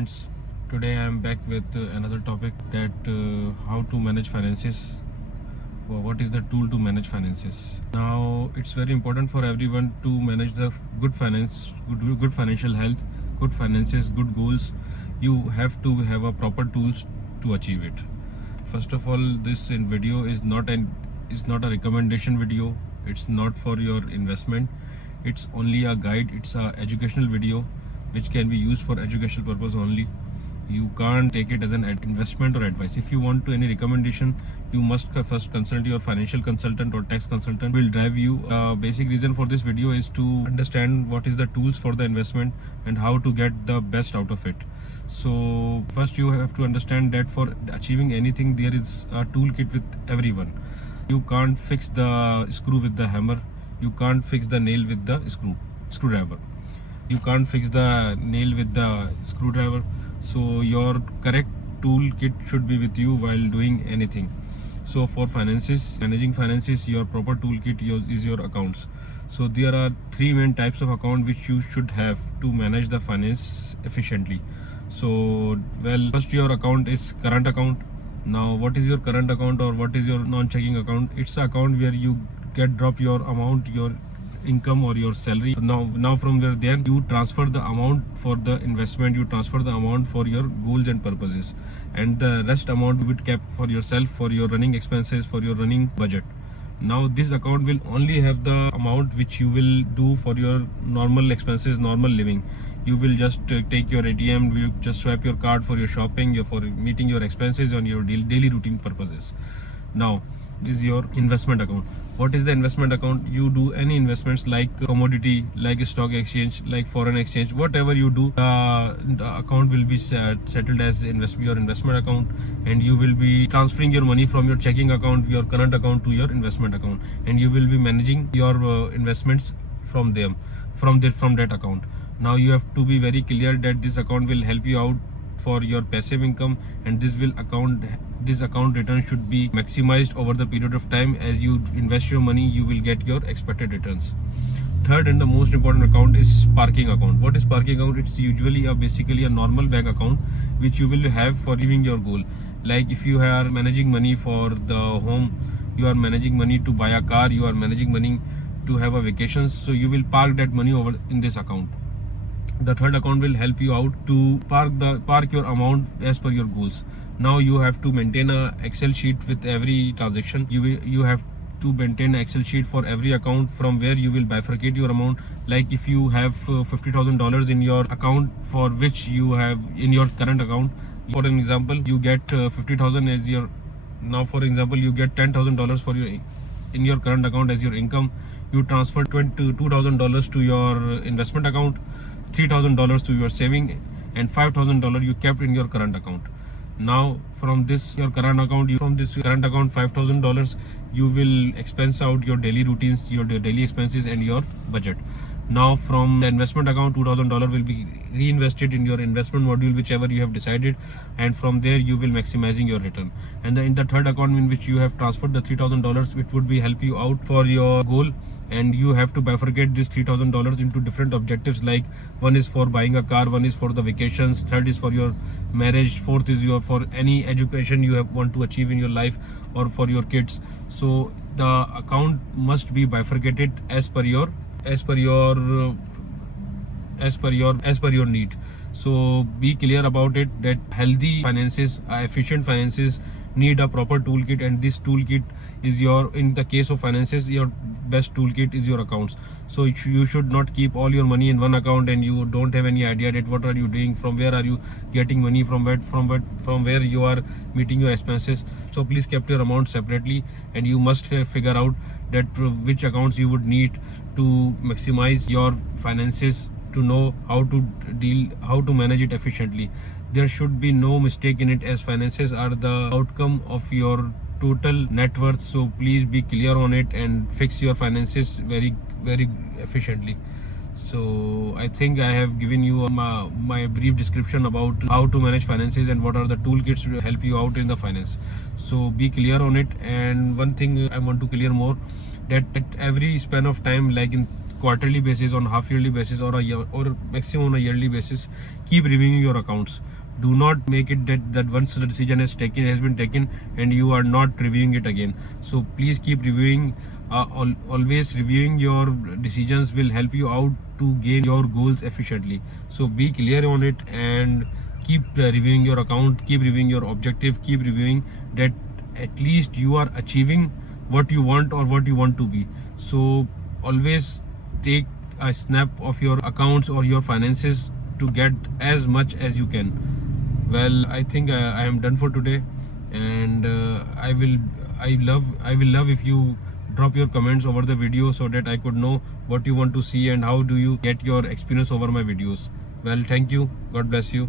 friends, today I am back with another topic that how to manage finances. What is the tool to manage finances? Now it's very important for everyone to manage the good finance, good financial health, good finances, good goals. You have to have a proper tools to achieve it. First of all, this video is not a recommendation video. It's not for your investment. It's only a guide. It's a educational video which can be used for educational purpose only. You can't take it as an investment or advice. If you want to any recommendation, you must first consult your financial consultant or tax consultant. Will drive you. Basic reason for this video is to understand what is the tools for the investment and how to get the best out of it. So first you have to understand that for achieving anything there is a toolkit with everyone. You can't fix the screw with the hammer. You can't fix the nail with the screwdriver. You can't fix the nail with the screwdriver. So your correct toolkit should be with you while doing anything. So for finances, managing finances, your proper toolkit is your accounts. So there are three main types of account which you should have to manage the finance efficiently. So first your account is current account. Now what is your current account or what is your non-checking account? It's the account where you drop your amount, your income or your salary. Now from there you transfer the amount for the investment, you transfer the amount for your goals and purposes, and the rest amount will be kept for yourself, for your running expenses, for your running budget. Now this account will only have the amount which you will do for your normal expenses, normal living. You will just take your ATM, you just swipe your card for your shopping, for meeting your expenses on your daily routine purposes. Now is your investment account. What is the investment account? You do any investments like commodity, like stock exchange, like foreign exchange, whatever you do, the account will be settled as your investment account, and you will be transferring your money from your checking account, your current account, to your investment account, and you will be managing your investments from that account. Now you have to be very clear that this account will help you out for your passive income, and this account return should be maximized over the period of time. As you invest your money, you will get your expected returns. Third and the most important account is parking account. What is parking account? It's usually basically a normal bank account which you will have for achieving your goal. Like if you are managing money for the home, you are managing money to buy a car, you are managing money to have a vacation, so you will park that money over in this account. The third account will help you out to park your amount as per your goals. Now you have to maintain a Excel sheet with every transaction. You have to maintain an Excel sheet for every account from where you will bifurcate your amount. Like if you have $50,000 in your account, for which you have in your current account, for an example, you get 50,000 as your. Now for example, you get $10,000 for your in your current account as your income. You transfer $2,000 to your investment account, $3,000 to your saving, and $5,000 you kept in your current account. Now from this current account, $5,000 you will expense out your daily routines, your daily expenses, and your budget. Now from the investment account, $2,000 will be reinvested in your investment module, whichever you have decided, and from there you will maximizing your return. And in the third account in which you have transferred the $3,000, it would be help you out for your goal, and you have to bifurcate this $3,000 into different objectives. Like one is for buying a car, one is for the vacations, third is for your marriage, fourth is for any education you want to achieve in your life or for your kids. So the account must be bifurcated as per your need. So be clear about it, that healthy finances, efficient finances need a proper toolkit, and this toolkit is in the case of finances, your best toolkit is your accounts. So you should not keep all your money in one account and you don't have any idea that what are you doing, from where are you getting money, from where you are meeting your expenses. So please keep your amount separately, and you must figure out that which accounts you would need to maximize your finances, to know how to manage it efficiently. There should be no mistake in it, as finances are the outcome of your total net worth. So please be clear on it and fix your finances very, very efficiently. So I think I have given you my brief description about how to manage finances and what are the toolkits to help you out in the finance. So be clear on it. And one thing I want to clear more, that at every span of time, like in quarterly basis, on half yearly basis, or a year, or maximum on a yearly basis, keep reviewing your accounts. Do not make it that once the decision has been taken and you are not reviewing it again. So please keep reviewing. Always reviewing your decisions will help you out to gain your goals efficiently. So be clear on it and keep reviewing your account, keep reviewing your objective, keep reviewing that at least you are achieving what you want or what you want to be. So always take a snap of your accounts or your finances to get as much as you can. Well, I think I am done for today, and I will love if you drop your comments over the video so that I could know what you want to see and how do you get your experience over my videos. Well, thank you. God bless you.